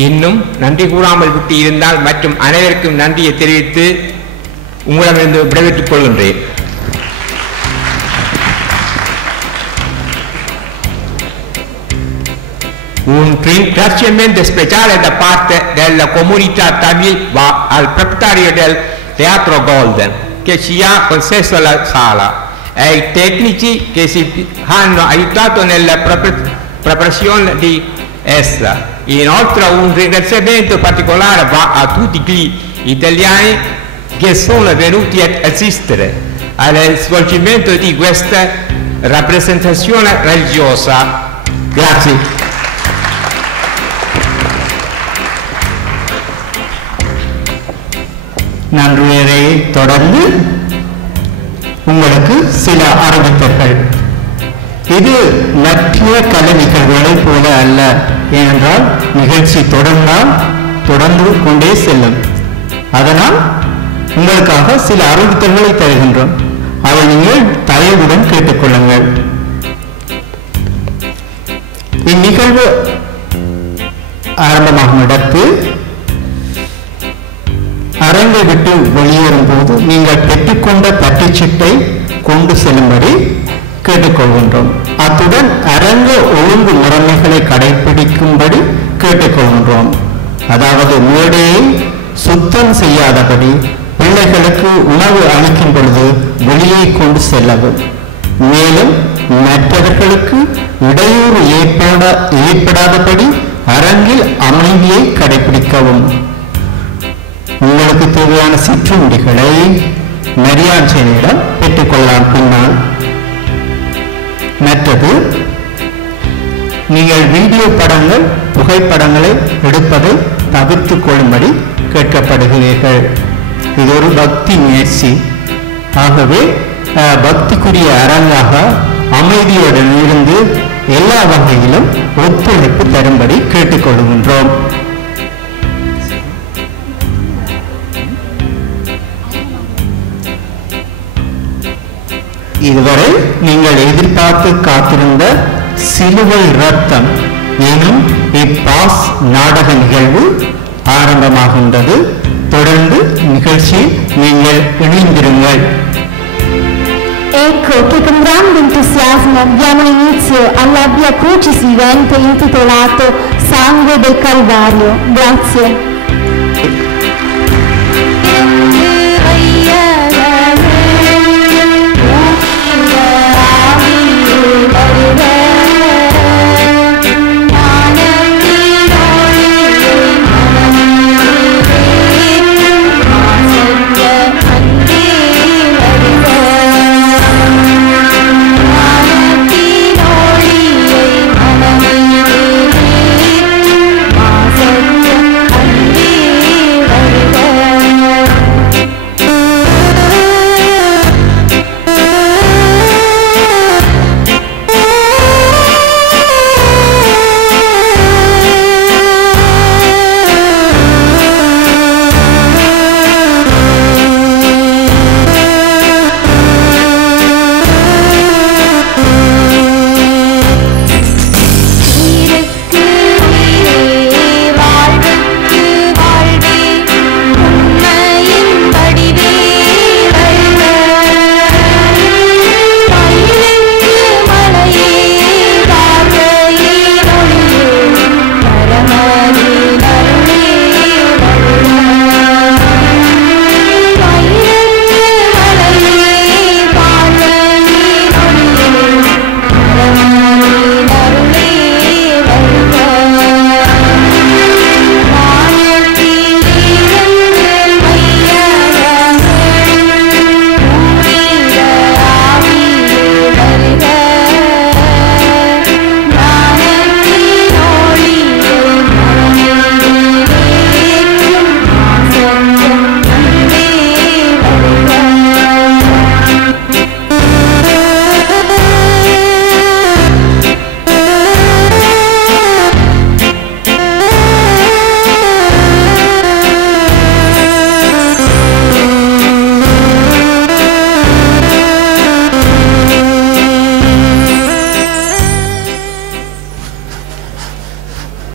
இன்னும் நன்றி கூறாமல் விட்டு இருந்தால் மற்றும் அனைவருக்கும் நன்றியை தெரிவித்து உங்களிடமிருந்து விடைபெற்றுக் கொள்கின்றேன். Un ringraziamento speciale da parte della comunità tamil va al proprietario del Teatro Golden che ci ha concesso la sala e ai tecnici che ci hanno aiutato nella preparazione di essa. Inoltre un ringraziamento particolare va a tutti gli italiani che sono venuti ad assistere al svolgimento di questa rappresentazione religiosa. Grazie. நன்றியை தொடர்ந்து உங்களுக்கு சில அறிவித்தர்கள். இது மற்ற கலை நிகழ்வுகளைப் போல அல்ல. ஏனென்றால் நிகழ்ச்சி தொடர்ந்து கொண்டே செல்லும். அதனால் உங்களுக்காக சில அறிவித்தல்களை தருகின்றோம். அதை நீங்கள் தயவுடன் கேட்டுக்கொள்ளுங்கள். இந்நிகழ்வு ஆரம்பமாகும் இடத்து அரங்கை விட்டு வெளியேறும் போது நீங்கள் பெற்றுக்கொண்ட பற்றுச்சீட்டை கொண்டு செல்லும்படி கேட்டுக்கொள்கின்றோம். அத்துடன் அரங்க ஒழுங்கு முறைமைகளை கடைபிடிக்கும்படி கேட்டுக்கொள்கின்றோம். அதாவது மேடையை சுத்தம் செய்யாதபடி, பிள்ளைகளுக்கு உணவு அளிக்கும் பொழுது வெளியே கொண்டு செல்லவும், மேலும் மற்றவர்களுக்கு இடையூறு ஏற்படாதபடி அரங்கில் அமைதியை கடைபிடிக்கவும். உங்களுக்கு தேவையான சிற்றுண்டிகளை மரியாதையிடம் பெற்றுக்கொள்ளலாம். பின்னால் மற்றது, நீங்கள் வீடியோ படங்கள் புகைப்படங்களை எடுப்பதை தவிர்த்துக் கொள்ளும்படி கேட்கப்படுகிறீர்கள். இது ஒரு பக்தி முயற்சி. ஆகவே பக்திக்குரிய அரங்காக அமைதியுடன் இருந்து எல்லா வகையிலும் ஒத்துழைப்பு தரும்படி கேட்டுக்கொள்கின்றோம். இதுவரை நீங்கள் எதிர்பார்த்து காத்திருந்த சிலுவை ரத்தம் எனும் இப்பாஸ் நாடக நிகழ்வு ஆரம்பமாகின்றது. தொடர்ந்து நிகழ்ச்சியில் நீங்கள் இணைந்திருங்கள். Ecco che con grande entusiasmo diamo inizio alla Via Crucis vivente intitolato Sangue del Calvario. Grazie.